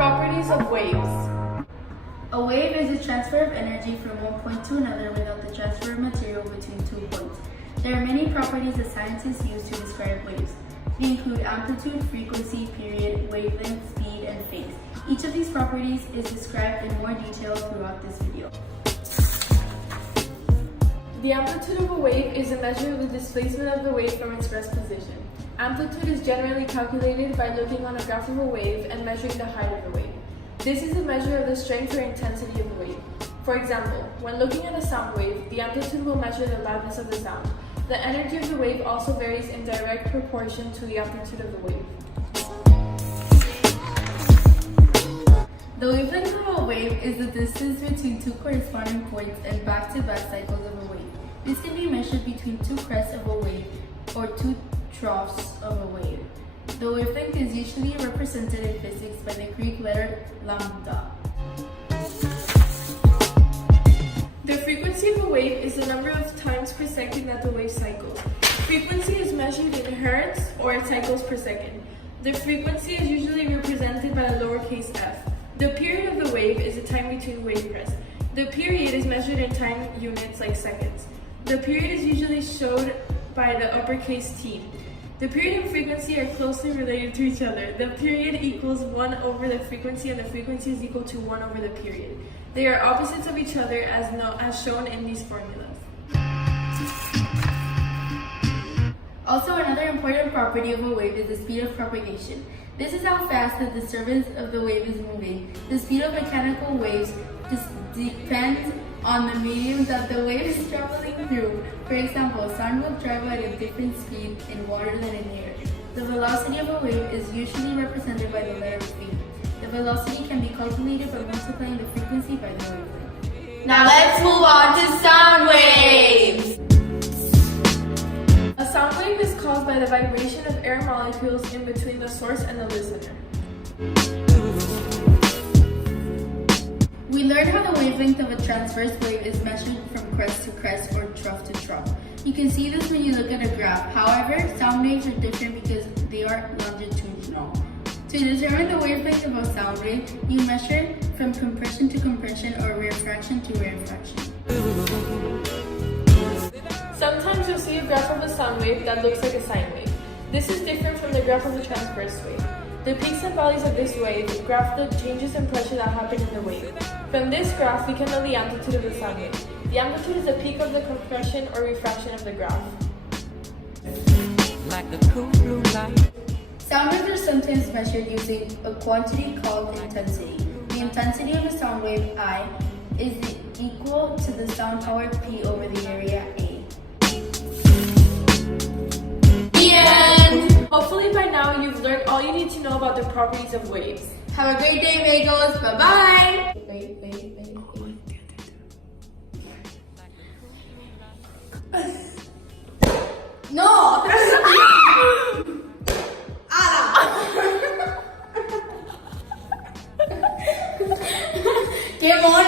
Properties of waves. A wave is a transfer of energy from one point to another without the transfer of material between 2 points. There are many properties that scientists use to describe waves. They include amplitude, frequency, period, wavelength, speed, and phase. Each of these properties is described in more detail throughout this video. The amplitude of a wave is a measure of the displacement of the wave from its rest position. Amplitude is generally calculated by looking on a graph of a wave and measuring the height of the wave. This is a measure of the strength or intensity of the wave. For example, when looking at a sound wave, the amplitude will measure the loudness of the sound. The energy of the wave also varies in direct proportion to the amplitude of the wave. The wavelength of a wave is the distance between 2 corresponding points and back-to-back cycles of a wave. This can be measured between 2 crests of a wave or 2 troughs of a wave. The wavelength is usually represented in physics by the Greek letter lambda. The frequency of a wave is the number of times per second that the wave cycles. Frequency is measured in hertz or cycles per second. The frequency is usually represented by a lowercase f. The period of the wave is the time between wave crests. The period is measured in time units like seconds. The period is usually shown by the uppercase T. The period and frequency are closely related to each other. The period equals 1 over the frequency and the frequency is equal to 1 over the period. They are opposites of each other as shown in these formulas. Also, another important property of a wave is the speed of propagation. This is how fast the disturbance of the wave is moving. The speed of mechanical waves depends on the medium that the wave is traveling through. For example, sound will travel at a different speed in water than in air. The velocity of a wave is usually represented by the letter V. The velocity can be calculated by multiplying the frequency by the wavelength. Now let's move on to sound waves. A sound wave is caused by the vibration of air molecules in between the source and the listener. We learned how the wavelength of a transverse wave is measured from crest to crest or trough to trough. You can see this when you look at a graph. However, sound waves are different because they are longitudinal. To determine the wavelength of a sound wave, you measure from compression to compression or rarefaction to rarefaction. Sometimes you'll see a graph of a sound wave that looks like a sine wave. This is different from the graph of a transverse wave. The peaks and valleys of this wave graph the changes in pressure that happen in the wave. From this graph, we can know the amplitude of the sound wave. The amplitude is the peak of the compression or refraction of the graph. Like the cool blue light. Sound waves are sometimes measured using a quantity called intensity. The intensity of a sound wave, I, is equal to the sound power P over the area, A. The end. Hopefully by now you've learned all you need to know about the properties of waves. Have a great day, Vagos. Bye-bye. No. ¡Qué mono!